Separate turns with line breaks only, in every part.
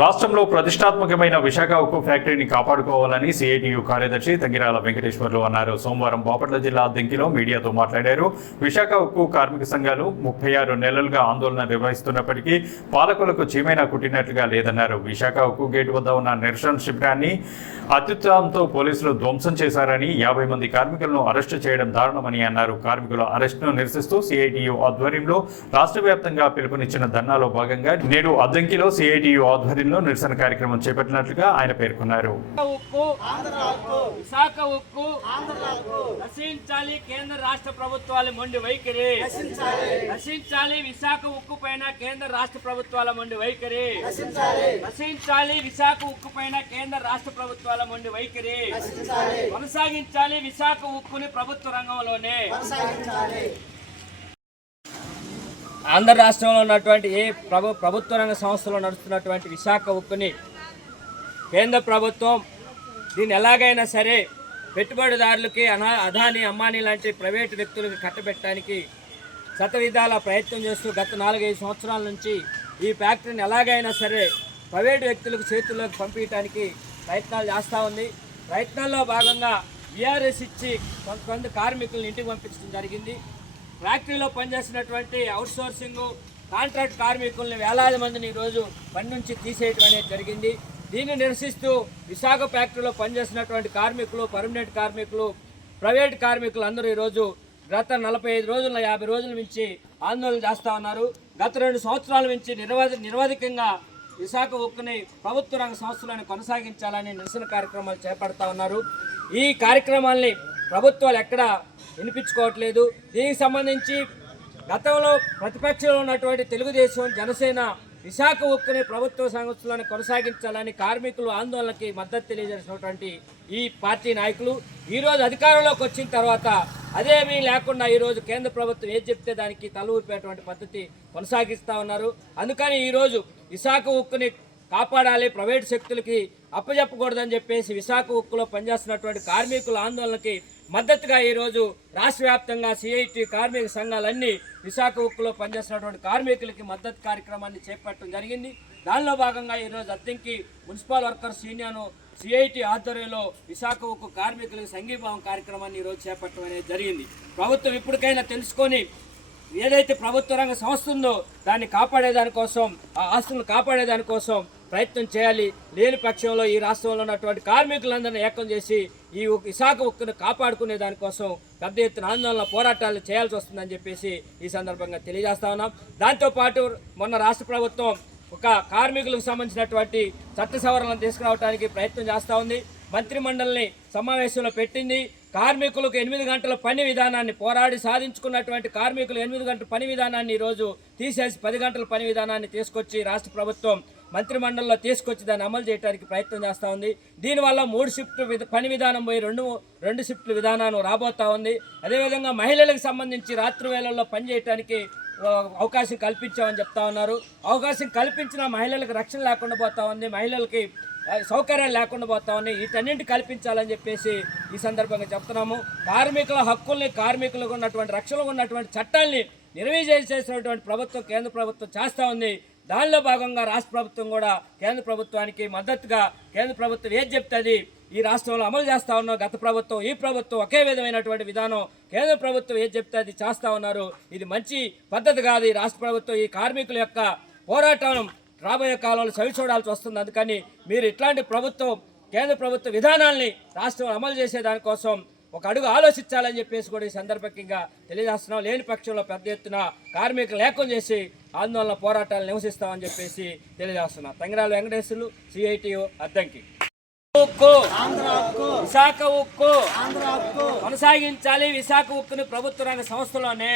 రాష్ట్రంలో ప్రతిష్టాత్మకమైన విశాఖ ఉక్కు ఫ్యాక్టరీని కాపాడుకోవాలని సిఐటియు కార్యదర్శి తంగిరాల వెంకటేశ్వర్లు అన్నారు. సోమవారం బాపట్ల జిల్లా దింకిలో మీడియాతో మాట్లాడారు. విశాఖ ఉక్కు కార్మిక సంఘాలు ముప్పై ఆరు నెలలుగా ఆందోళన నిర్వహిస్తున్నప్పటికీ పాలకులకు చీమైనా కుట్టినట్లుగా లేదన్నారు. విశాఖ ఉక్కు గేటు వద్ద ఉన్న నిరసన శిబిరాన్ని అత్యుత్సాహంతో పోలీసులు ధ్వంసం చేశారని యాభై మంది కార్మికులను అరెస్టు చేయడం దారుణమని అన్నారు. కార్మికుల అరెస్టును నిరసిస్తూ సిఐటియు ఆధ్వర్యంలో రాష్ట్ర వ్యాప్తంగా పిలుపునిచ్చిన ధర్నాలో భాగంగా నేడు అద్దంకిలో సిఐటియు ఆధ్వర్యంలో నిరసన కార్యక్రమం చేపట్టినట్లుగా ఆయన పేర్కొన్నారు.
ఉక్కు విశాఖ ఉక్కు నశించాలి కేంద్ర రాష్ట్ర ప్రభుత్వాల మొండి వైఖరి. నశించాలి. విశాఖ ఉక్కు పైన కేంద్ర రాష్ట్ర ప్రభుత్వాల మొండి వైఖరి. నశించాలి. విశాఖ ఉక్కు పైన కేంద్ర రాష్ట్ర ప్రభుత్వాల మొండి వైఖరి. కొనసాగించాలి విశాఖ ఉక్కుని ప్రభుత్వ రంగంలోనే. ఆంధ్ర రాష్ట్రంలో ఉన్నటువంటి ఏ ప్రభు ప్రభుత్వ రంగ సంస్థలో నడుస్తున్నటువంటి విశాఖ ఉక్కుని కేంద్ర ప్రభుత్వం దీన్ని ఎలాగైనా సరే పెట్టుబడిదారులకి అనా అదాని అమ్మానీ లాంటి ప్రైవేటు వ్యక్తులకు కట్టబెట్టడానికి శతవిధాల ప్రయత్నం చేస్తూ గత నాలుగైదు సంవత్సరాల నుంచి ఈ ఫ్యాక్టరీని ఎలాగైనా సరే ప్రైవేటు వ్యక్తులకు చేతుల్లోకి పంపించడానికి ప్రయత్నాలు చేస్తూ ఉంది. ప్రయత్నాల్లో భాగంగా విఆర్ఎస్ ఇచ్చి కొంతమంది కార్మికులను ఇంటికి పంపించడం జరిగింది. ఫ్యాక్టరీలో పనిచేస్తున్నటువంటి అవుట్సోర్సింగ్ కాంట్రాక్ట్ కార్మికుల్ని వేలాది మందిని ఈరోజు పని నుంచి తీసేయడం అనేది జరిగింది. దీన్ని నిరసిస్తూ విశాఖ ఫ్యాక్టరీలో పనిచేసినటువంటి కార్మికులు పర్మనెంట్ కార్మికులు ప్రైవేట్ కార్మికులు అందరూ ఈరోజు గత నలభై ఐదు రోజుల యాభై రోజుల నుంచి ఆందోళన చేస్తూ ఉన్నారు. గత రెండు సంవత్సరాల నుంచి నిర్వాధ నిర్వాధికంగా విశాఖ ఉక్కుని ప్రభుత్వ రంగ సంస్థలను కొనసాగించాలని నిరసన కార్యక్రమాలు చేపడతా ఉన్నారు. ఈ కార్యక్రమాల్ని ప్రభుత్వాలు ఎక్కడ వినిపించుకోవట్లేదు. దీనికి సంబంధించి గతంలో ప్రతిపక్షంలో ఉన్నటువంటి తెలుగుదేశం జనసేన విశాఖ ఉక్కుని ప్రభుత్వ సంస్థలను కొనసాగించాలని కార్మికులు ఆందోళనకి మద్దతు తెలియజేసినటువంటి ఈ పార్టీ నాయకులు. ఈరోజు అధికారంలోకి వచ్చిన తర్వాత అదేమీ లేకుండా ఈరోజు కేంద్ర ప్రభుత్వం ఏది చెప్తే దానికి తల ఊపేటువంటి పద్ధతి కొనసాగిస్తూ ఉన్నారు. అందుకని ఈరోజు విశాఖ ఉక్కుని కాపాడాలి ప్రైవేటు శక్తులకి అప్పచెప్పకూడదని చెప్పేసి విశాఖ ఉక్కులో పనిచేస్తున్నటువంటి కార్మికుల ఆందోళనకి మద్దతుగా ఈరోజు రాష్ట్ర వ్యాప్తంగా సిఐటి కార్మిక సంఘాలన్నీ విశాఖ ఉక్కులో పనిచేస్తున్నటువంటి కార్మికులకి మద్దతు కార్యక్రమాన్ని చేపట్టడం జరిగింది. దానిలో భాగంగా ఈరోజు Addanki municipal workers union CIT ఆధ్వర్యంలో విశాఖ ఉక్కు కార్మికులకు సంఘీభావం కార్యక్రమాన్ని ఈరోజు చేపట్టడం అనేది జరిగింది. ప్రభుత్వం ఇప్పటికైనా తెలుసుకొని ఏదైతే ప్రభుత్వ రంగ సంస్థ ఉందో దాన్ని కాపాడేదానికోసం ఆ ఆస్తులను కాపాడేదానికోసం ప్రయత్నం చేయాలి. లేని పక్షంలో ఈ రాష్ట్రంలో ఉన్నటువంటి కార్మికులందరినీ ఏకం చేసి ఈ విశాఖ ఉక్కును కాపాడుకునే దానికోసం పెద్ద ఎత్తున ఆందోళన పోరాటాలు చేయాల్సి వస్తుందని చెప్పేసి ఈ సందర్భంగా తెలియజేస్తా ఉన్నాం. దాంతోపాటు మొన్న రాష్ట్ర ప్రభుత్వం ఒక కార్మికులకు సంబంధించినటువంటి చట్ట సవరణలు తీసుకురావడానికి ప్రయత్నం చేస్తూ ఉంది. మంత్రిమండలిని సమావేశంలో పెట్టింది. కార్మికులకు ఎనిమిది గంటల పని విధానాన్ని పోరాడి సాధించుకున్నటువంటి కార్మికులు ఎనిమిది గంటల పని విధానాన్ని ఈరోజు తీసేసి పది గంటల పని విధానాన్ని తీసుకొచ్చి రాష్ట్ర ప్రభుత్వం మంత్రిమండలిలో తీసుకొచ్చి దాన్ని అమలు చేయడానికి ప్రయత్నం చేస్తూ ఉంది. దీనివల్ల మూడు షిఫ్ట్ పని విధానం పోయి రెండు రెండు షిఫ్ట్ల విధానాన్ని రాబోతా ఉంది. అదేవిధంగా మహిళలకు సంబంధించి రాత్రి వేళల్లో పనిచేయటానికి అవకాశం కల్పించామని చెప్తా ఉన్నారు. అవకాశం కల్పించిన మహిళలకు రక్షణ లేకుండా పోతా ఉంది. మహిళలకి సౌకర్యాలు లేకుండా పోతా ఉన్నాయి. వీటన్నింటి కల్పించాలని చెప్పేసి ఈ సందర్భంగా చెప్తున్నాము. కార్మికుల హక్కుల్ని కార్మికులకు ఉన్నటువంటి రక్షణకు ఉన్నటువంటి చట్టాల్ని నిర్వహించేసినటువంటి ప్రభుత్వం కేంద్ర ప్రభుత్వం చేస్తూ ఉంది. దానిలో భాగంగా రాష్ట్ర ప్రభుత్వం కూడా కేంద్ర ప్రభుత్వానికి మద్దతుగా కేంద్ర ప్రభుత్వం ఏది చెప్తుంది? ఈ రాష్ట్రంలో అమలు చేస్తా ఉన్న. గత ప్రభుత్వం ఈ ప్రభుత్వం ఒకే విధమైనటువంటి విధానం కేంద్ర ప్రభుత్వం ఏది చెప్తే అది చేస్తా ఉన్నారు. ఇది మంచి పద్ధతి కాదు. ఈ రాష్ట్ర ప్రభుత్వం ఈ కార్మికుల యొక్క పోరాటం రాబోయే కాలంలో చవి చూడాల్సి వస్తుంది. అందుకని మీరు ఇట్లాంటి ప్రభుత్వం కేంద్ర ప్రభుత్వ విధానాల్ని రాష్ట్రం అమలు చేసే దానికోసం ఒక అడుగు ఆలోచించాలని చెప్పేసి కూడా ఈ సందర్భంగా తెలియజేస్తున్నాం. లేని పక్షంలో పెద్ద ఎత్తున కార్మికులు లేఖం చేసి ఆందోళన పోరాటాలు నివసిస్తామని చెప్పేసి తెలియజేస్తున్నాం. తంగిరాల వెంకటేశ్వర్లు సిఐటియు అద్దంకి. ఉక్కు. విశాఖ ఉక్కు. కొనసాగించాలి విశాఖ ఉక్కుని ప్రభుత్వ రంగ సంస్థలోనే.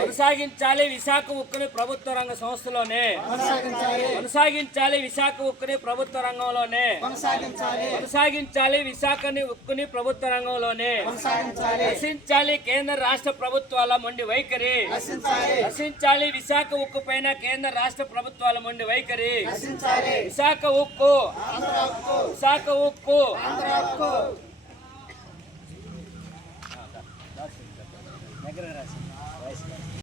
కొనసాగించాలి. విశాఖ ఉక్కుని ప్రభుత్వ రంగ సంస్థలోనే. కొనసాగించాలి. విశాఖ ఉక్కుని ప్రభుత్వ రంగంలోనే. కొనసాగించాలి. విశాఖని ఉక్కుని ప్రభుత్వ రంగంలోనే. నశించాలి కేంద్ర రాష్ట్ర ప్రభుత్వాల మొండి వైఖరి. నశించాలి. విశాఖ ఉక్కు పైన కేంద్ర రాష్ట్ర ప్రభుత్వాల మొండి వైఖరి. విశాఖ ఉక్కు. ಸಾಕು ಉಪ್ಪು ನಗರ ರಾಶಿ